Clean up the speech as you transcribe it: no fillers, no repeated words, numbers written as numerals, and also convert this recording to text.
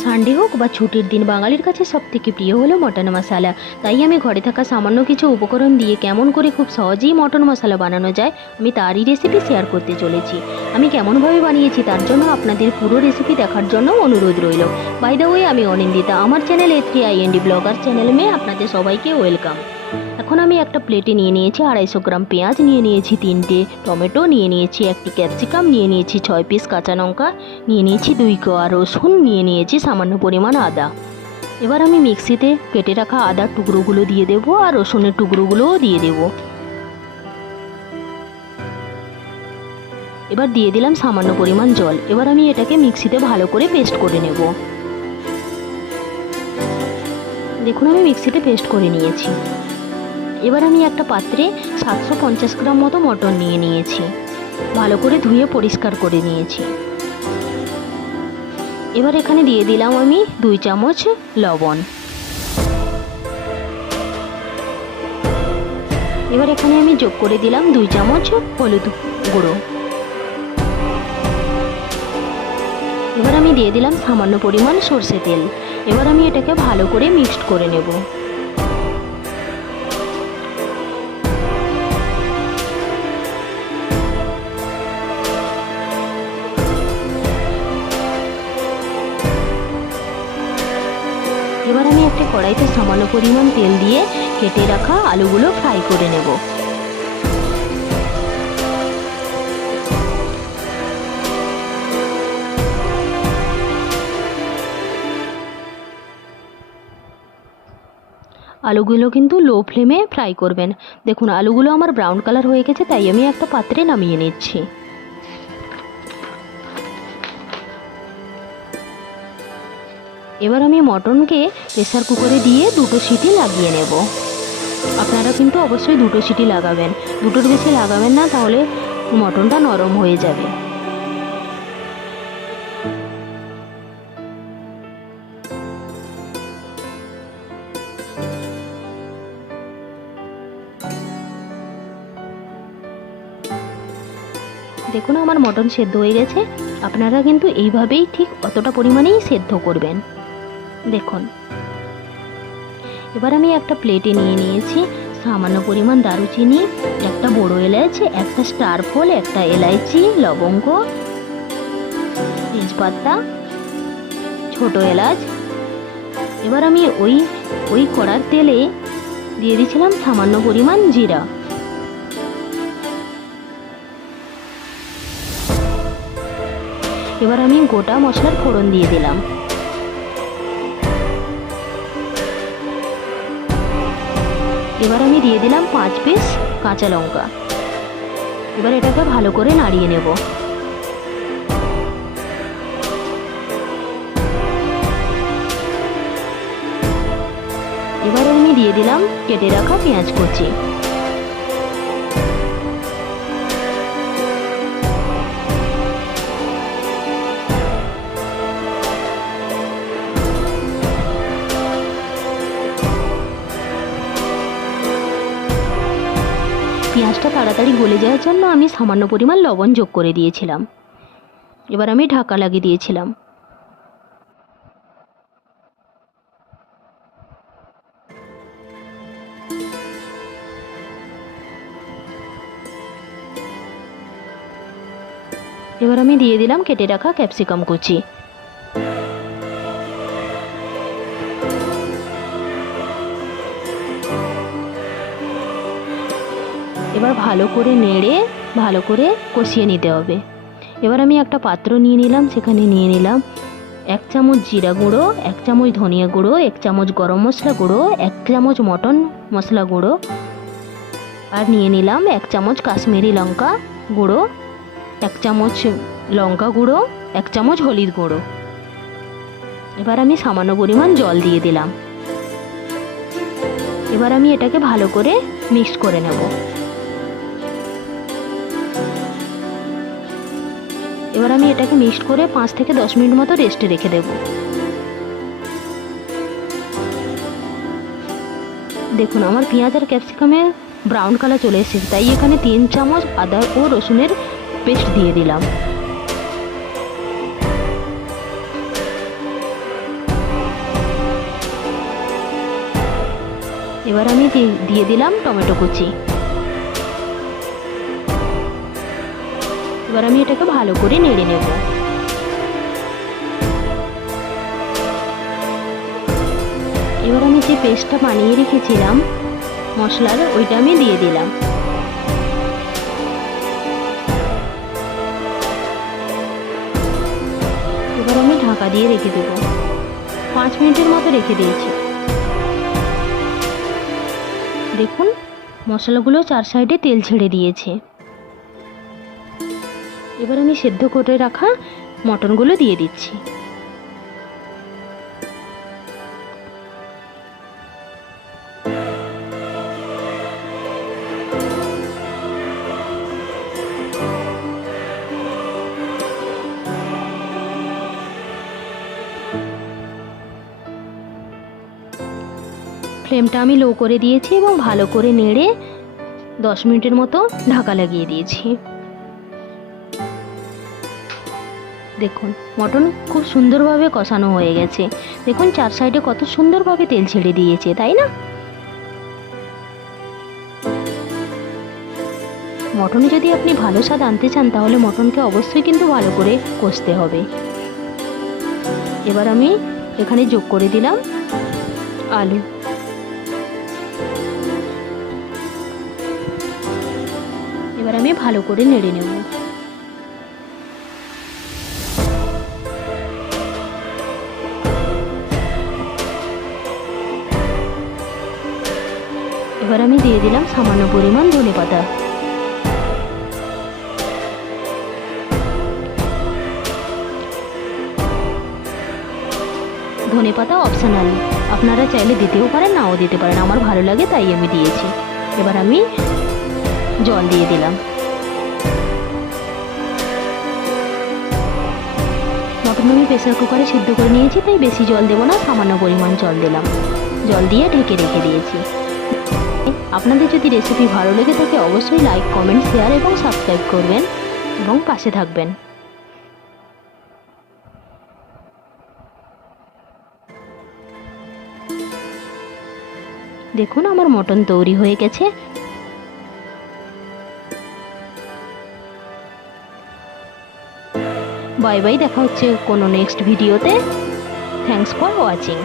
Sunday হোক বা ছুটির দিন বাঙালির কাছে সবথেকে প্রিয় হলো মটন মশলা। তাই আমি ঘরে থাকা সামান্য কিছু উপকরণ দিয়ে কেমন করে খুব সহজেই মটন মশলা বানানো যায় আমি তারই রেসিপি শেয়ার করতে চলেছি। আমি কেমনভাবে বানিয়েছি তার জন্য আপনাদের পুরো রেসিপি দেখার জন্য অনুরোধ রইল। বাই দ্য ওয়ে, আমি অনিন্দিতা, আমার চ্যানেল A3IND ব্লগার চ্যানেল মে আপনাদের সবাইকে ওয়েলকাম। এখন আমি একটা প্লেটে নিয়ে নিয়েছি 250 গ্রাম পেঁয়াজ, নিয়ে নিয়েছি 3টে টমেটো, নিয়ে নিয়েছি 1টি ক্যাপসিকাম, নিয়ে নিয়েছি 6 পিস কাঁচা লঙ্কা, নিয়ে নিয়েছি 2 কোয়া রসুন, নিয়ে নিয়েছি সামান্য পরিমাণ আদা। এবার আমি মিক্সিতে কেটে রাখা আদার টুকরোগুলো দিয়ে দেবো আর রসুনের টুকরোগুলোও দিয়ে দেবো। এবার দিয়ে দিলাম সামান্য পরিমাণ জল। এবার আমি এটাকে মিক্সিতে ভালো করে পেস্ট করে নেব। দেখুন, আমি মিক্সিতে পেস্ট করে নিয়েছি। এবার আমি একটা পাত্রে 750 গ্রাম মতো মটন নিয়ে নিয়েছি, ভালো করে ধুয়ে পরিষ্কার করে নিয়েছি। এবার এখানে দিয়ে দিলাম আমি 2 চামচ লবণ। এবার এখানে আমি যোগ করে দিলাম 2 চামচ হলুদ গুঁড়ো। এবার আমি দিয়ে দিলাম সামান্য পরিমাণ সরষে তেল। এবার আমি এটাকে ভালো করে মিক্সড করে নেব। এবার আমি একটা কড়াইতে সামান্য পরিমাণ তেল দিয়ে কেটে রাখা আলুগুলো ফ্রাই করে নেব। আলুগুলো কিন্তু লো ফ্লেমে ফ্রাই করবেন। দেখুন, আলুগুলো আমার ব্রাউন কালার হয়ে গেছে, তাই আমি একটা পাত্রে নামিয়ে নিচ্ছি। এবার আমি মটনকে প্রেসার কুকারে দিয়ে 2টো সিটি লাগিয়ে নেব। আপনারা কিন্তু অবশ্যই 2টো সিটি লাগাবেন, 2টোর বেশি লাগাবেন না, তাহলে মটনটা নরম হয়ে যাবে। দেখুন, আমার মটন সেদ্ধ হয়ে গেছে। আপনারা কিন্তু এইভাবেই ঠিক অতটা পরিমাণেই সেদ্ধ করবেন। দেখুন, এবার আমি একটা প্লেটে নিয়ে নিয়েছি সামান্য পরিমাণ দারুচিনি, একটা বড় এলাচ, একটা স্টার ফল, একটা এলাইচি, লবঙ্গ, তেজপাতা, ছোট এলাচ। এবার আমি ওই কড়ার তেলে দিয়ে দিয়েছিলাম সামান্য পরিমাণ জিরা। এবার আমি গোটা মশলার ফোড়ন দিয়ে দিলাম। এবার আমি দিয়ে দিলাম 5 পিস কাঁচা লঙ্কা। এবার এটাকে ভালো করে নাড়িয়ে নেব। এবার আমি দিয়ে দিলাম কেটে রাখা পেঁয়াজ কুচি। পেঁয়াজটা তাড়াতাড়ি গলে যাওয়ার জন্য আমি সামান্য পরিমাণ লবণ যোগ করে দিয়েছিলাম। এবার আমি ঢাকা লাগিয়ে দিয়েছিলাম। এবার আমি দিয়ে দিলাম কেটে রাখা ক্যাপসিকাম কুচি। এবার ভালো করে নেড়ে ভালো করে কষিয়ে নিতে হবে। এবার আমি একটা পাত্র নিয়ে নিলাম, সেখানে নিয়ে নিলাম 1 চামচ জিরা গুঁড়ো, 1 চামচ ধনিয়া গুঁড়ো, 1 চামচ গরম মশলা গুঁড়ো, 1 চামচ মটন মশলা গুঁড়ো, আর নিয়ে নিলাম 1 চামচ কাশ্মীরি লঙ্কা গুঁড়ো, 1 চামচ লঙ্কা গুঁড়ো, 1 চামচ হলুদ গুঁড়ো। এবার আমি সামান্য পরিমাণ জল দিয়ে দিলাম। এবার আমি এটাকে ভালো করে মিক্স করে নেব। এবার আমি এটাকে মিক্সড করে 5 থেকে 10 মিনিট মতো রেস্টে রেখে দেব। দেখুন, আমার পেঁয়াজ আর ক্যাপসিকামে ব্রাউন কালার চলে এসেছে, তাই এখানে 3 চামচ আদা ও রসুনের পেস্ট দিয়ে দিলাম। এবার আমি দিয়ে দিলাম টমেটো কুচি। এবার আমি এটাকে ভালো করে নেড়ে নেব। এবার আমি যে পেস্টটা বানিয়ে রেখেছিলাম মশলার, ওইটা আমি দিয়ে দিলাম। এবার আমি ঢাকা দিয়ে রেখে দেব। 5 মিনিটের মতো রেখে দিয়েছি। দেখুন মশলাগুলো 4 সাইডে তেল ছেড়ে দিয়েছে। এবার আমি সেদ্ধ করে রাখা মটনগুলো দিয়ে দিচ্ছি। ফ্লেমটা আমি লো করে দিয়েছি এবং ভালো করে নেড়ে 10 মিনিটের মতো ঢাকা লাগিয়ে দিয়েছি। দেখুন মটন খুব সুন্দরভাবে কষানো হয়ে গেছে। দেখুন 4 সাইডে কত সুন্দরভাবে তেল ছেড়ে দিয়েছে, তাই না? মটনে যদি আপনি ভালো স্বাদ আনতে চান তাহলে মটনকে অবশ্যই কিন্তু ভালো করে কষতে হবে। এবার আমি এখানে যোগ করে দিলাম আলু। এবার আমি ভালো করে নেড়ে নেব। এবার আমি দিয়ে দিলাম সামান্য পরিমাণ ধনেপাতা। ধনেপাতা অপশনাল, আপনারা চাইলে দিতেও পারেন নাও দিতে পারেন, আমার ভালো লাগে তাই আমি দিয়েছি। এবার আমি জল দিয়ে দিলাম। মটন আমি প্রেসার কুকারে সিদ্ধ করে নিয়েছি, তাই বেশি জল দেবো না, সামান্য পরিমাণ জল দিলাম। জল দিয়ে ঢেকে রেখে দিয়েছি। আপনাদের যদি রেসিপি ভালো লেগে থাকে অবশ্যই লাইক, কমেন্ট, শেয়ার এবং সাবস্ক্রাইব করবেন এবং পাশে থাকবেন। দেখুন আমার মটন তৈরি হয়ে গেছে। বাই বাই, দেখা হচ্ছে কোনো নেক্সট ভিডিওতে। Thanks for watching.